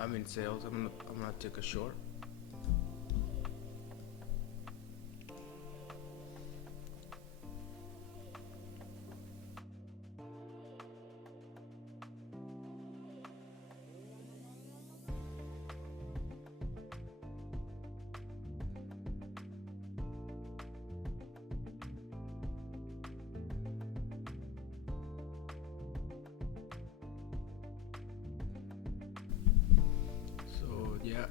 I'm in sales. I'm gonna take a short. So yeah,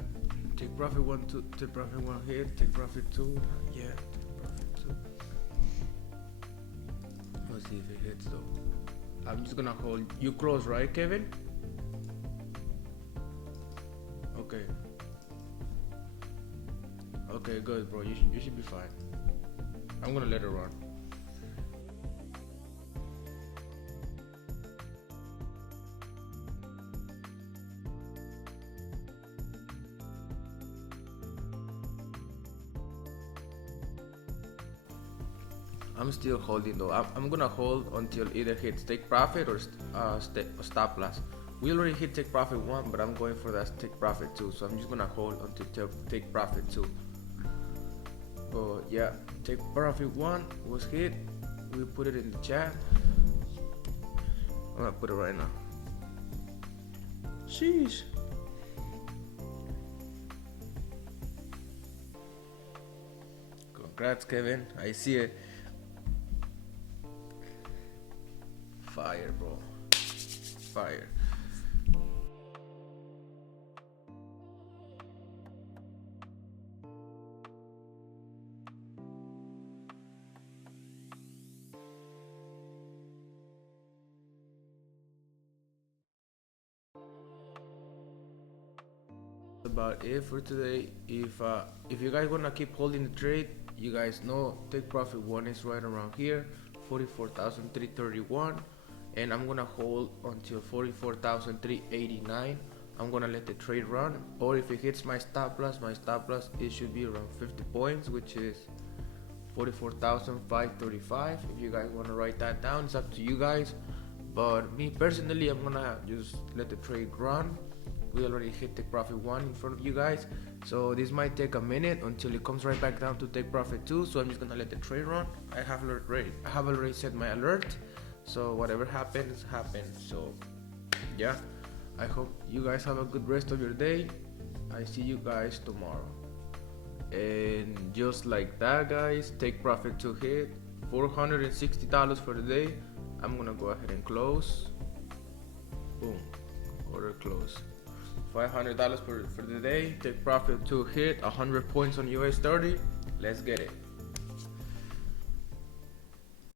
take profit one, two, take profit one hit, take profit two. Yeah, take profit two. Let's see if it hits though. I'm just gonna hold. You close, right, Kevin? Okay. Okay, good, bro. You should be fine. I'm gonna let it run. I'm still holding though. I'm gonna hold until either hits take profit or stop loss. We already hit take profit one, but I'm going for that take profit two. So I'm just gonna hold until take profit two. But yeah, take profit one was hit. We put it in the chat. I'm gonna put it right now. Sheesh. Congrats, Kevin. I see it. Fire, bro. Fire. About it for today. If you guys wanna keep holding the trade, you guys know take profit one is right around here, 44,331, and I'm gonna hold until 44,389. I'm gonna let the trade run, or if it hits my stop loss it should be around 50 points, which is 44,535. If you guys want to write that down, it's up to you guys, but me personally, I'm gonna just let the trade run. We already hit take profit one in front of you guys, so this might take a minute until it comes right back down to take profit two. So I'm just gonna let the trade run. I have already set my alert, so whatever happens. So yeah, I hope you guys have a good rest of your day. I see you guys tomorrow. And just like that, guys, take profit to hit $460 for the day. I'm gonna go ahead and close. Boom, order close. $500 for the day. Take profit to hit 100 points on US 30. Let's get it.